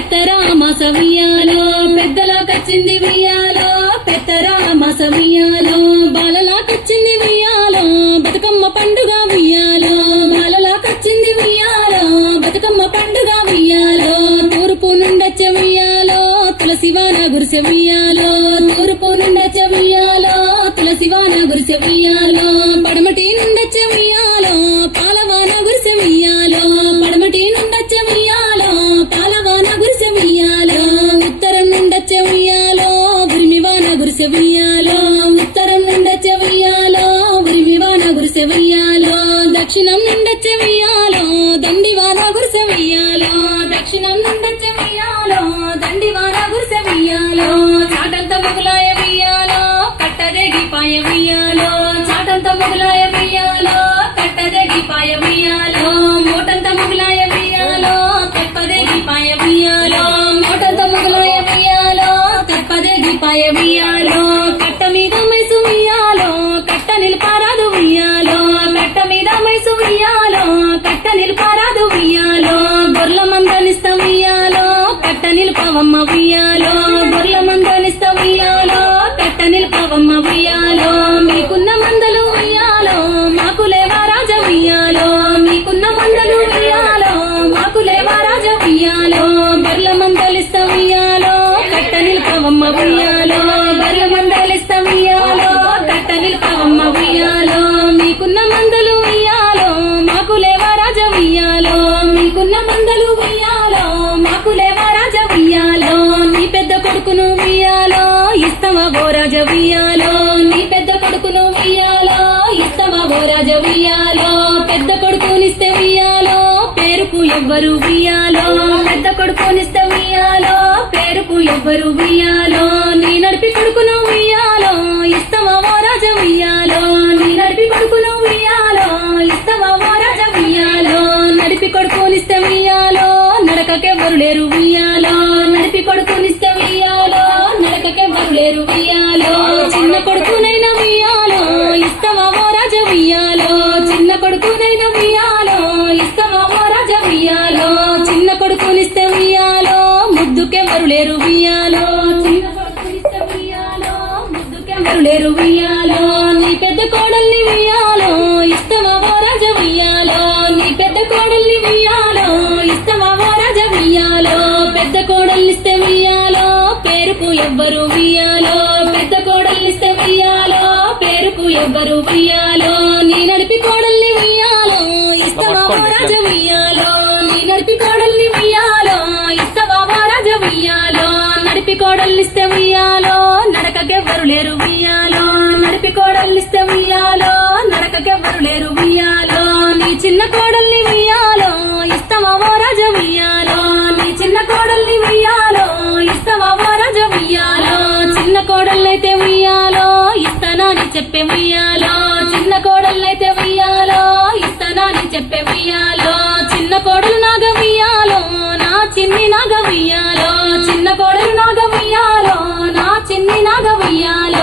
పెత్తరామాస ఉయ్యాలో పెద్దలాకొచ్చింది ఉయ్యాలో పెత్తరామాస ఉయ్యాలో బాలలాకొచ్చింది ఉయ్యాలో బతుకమ్మ పండుగ ఉయ్యాలో బాలలాకొచ్చింది ఉయ్యాలో బతుకమ్మ పండుగ ఉయ్యాలో తూర్పు నుండొచ్చే ఉయ్యాలో తులసివాన గురిసె ఉయ్యాలో తూర్పు నుండొచ్చే ఉయ్యాలో తులసివాన గురిసె ఉయ్యాలో పడమటి నుండొచ్చే ఉయ్యాలో పాలవాన గురిసె ఉయ్యాలో పడమటి నుండొచ్చే ఉయ్యాలో పాలవాన గురిసె ఉయ్యాలో ఉత్తరం నుండొచ్చే ఉయ్యాలో ఉరిమివాన గురిసె ఉయ్యాలో ఉత్తరం నుండొచ్చే ఉయ్యాలో ఉరిమివాన గురిసె ఉయ్యాలో దక్షిణం నుండొచ్చే ఉయ్యాలో దండివాన గురిసె ఉయ్యాలో దక్షిణం నుండొచ్చే ఉయ్యాలో దండివాన గురిసె ఉయ్యాలో చాటంత మొగులాయ ఉయ్యాలో కట్టదగిపాయ ఉయ్యాలో చాటంత మొగులాయ ఉయ్యాలో కట్టదగిపాయ ఉయ్యాలో మోటంత మొగులాయ ఉయ్యాలో తెప్పదగిపాయ ఉయ్యాలో మోటంత మొగులాయ ఉయ్యాలో తెప్పదగిపాయ ఉయ్యాలో కట్ట మీద మైసు ఉయ్యాలో కట్ట నిలిపారాదు ఉయ్యాలో కట్ట మీద మైసు ఉయ్యాలో కట్ట నిలిపారాదు ఉయ్యాలో గొర్ల మందనిస్తా ఉయ్యాలో కట్ట నిలిపవమ్మ ఉయ్యాలో గొర్ల మందనిస్తా ఉయ్యాలో కట్ట నిలిపవమ్మ ఉయ్యాలో మీకున్న మందలు ఉయ్యాలో మాకు లేవా రాజ ఉయ్యాలో మీకున్న మందలు ఉయ్యాలో మాకు లేవా రాజ ఉయ్యాలో బర్ల మందలిస్తా ఉయ్యాలో కట్ట నిలిపవమ్మ ఉయ్యాలో బర్ల మందలిస్తా ఉయ్యాలో కట్ట నిలిపవమ్మ ఉయ్యాలో మీకున్న మందలు ఉయ్యాలో మాకు లేవా రాజ ఉయ్యాలో మీకున్న మందలు ఉయ్యాలో మాకు లేవా రాజ ఉయ్యాలో నీ పెద్ద కొడుకును ఉయ్యాలో ఇస్తవా ఓ రాజ ఉయ్యాలో నీ పెద్ద కొడుకును ఉయ్యాలో ఇస్తవా ఓ రాజ ఉయ్యాలో పెద్ద కొడుకునిస్తే ఉయ్యాలో పేరుకు ఎవ్వరు ఉయ్యాలో పెద్ద కొడుకునిస్తే ఉయ్యాలో పేరుకు ఎవ్వరు ఉయ్యాలో నీ నడిపి కొడుకును ఉయ్యాలో ఇస్తవా ఓ రాజ ఉయ్యాలో నీ నడిపి కొడుకును ఉయ్యాలో ఇస్తవా ఓ రాజ ఉయ్యాలో నడిపి కొడుకునిస్తే ఉయ్యాలో నడకకెవ్వరు లేరు ఉయ్యాలో నడిపి కొడుకునిస్తే ఉయ్యాలో నడకకెవ్వరు లేరు ఉయ్యాలో చిన్న కొడుకునైనా ఉయ్యాలో ఇస్తవా ఓ రాజ ఉయ్యాలో చిన్న కొడుకునైనా ఉయ్యాలో ఇస్తవా ఓ రాజ ఉయ్యాలో చిన్న కొడుకునిస్తే ఉయ్యాలో ముద్దుకెవ్వరు లేరు ఉయ్యాలో చిన్న కొడుకునిస్తే ఉయ్యాలో ముద్దుకెవ్వరు లేరు ఉయ్యాలో నీ పెద్ద కోడల్ని ఉయ్యాలో ఇస్తవా ఓ రాజ ఉయ్యాలో నీ పెద్ద కోడల్ని ఉయ్యాలో ఇస్తవా ఓ రాజ ఉయ్యాలో పెద్ద కోడల్నిస్తే ఉయ్యాలో పేరుకు ఎవ్వరు ఉయ్యాలో పెద్ద కోడల్నిస్తే ఉయ్యాలో పేరుకు ఎవ్వరు ఉయ్యాలో నీ నడిపి కోడల్ని ఉయ్యాలో ఇస్తవా ఓ రాజ ఉయ్యాలో నీ నడిపి కోడల్ని ఉయ్యాలో ఇస్తవా ఓ రాజ ఉయ్యాలో నడిపి కోడల్నిస్తే ఉయ్యాలో నడకకెవ్వరు లేరు ఉయ్యాలో నడిపి కోడల్నిస్తే ఉయ్యాలో నడకకెవ్వరు లేరు ఉయ్యాలో నీ చిన్న కోడల్ని ఉయ్యాలో ఇస్తవా ఓ రాజ ఉయ్యాలో నీ చిన్న కోడల్ని ఉయ్యాలో ఇస్తవా ఓ రాజ ఉయ్యాలో చిన్న కోడళ్ళైతే ఉయ్యాలో ఇస్తానని చెప్పే ఉయ్యాలో చిన్న కోడళ్ళైతే ఉయ్యాలో ఇస్తానని చెప్పే ఉయ్యాలో చిన్న కోడలు నాగ ఉయ్యాలో నా చిన్ని నాగ ఉయ్యాలో చిన్న కోడలు నాగ ఉయ్యాలో నా చిన్ని నాగ ఉయ్యాలో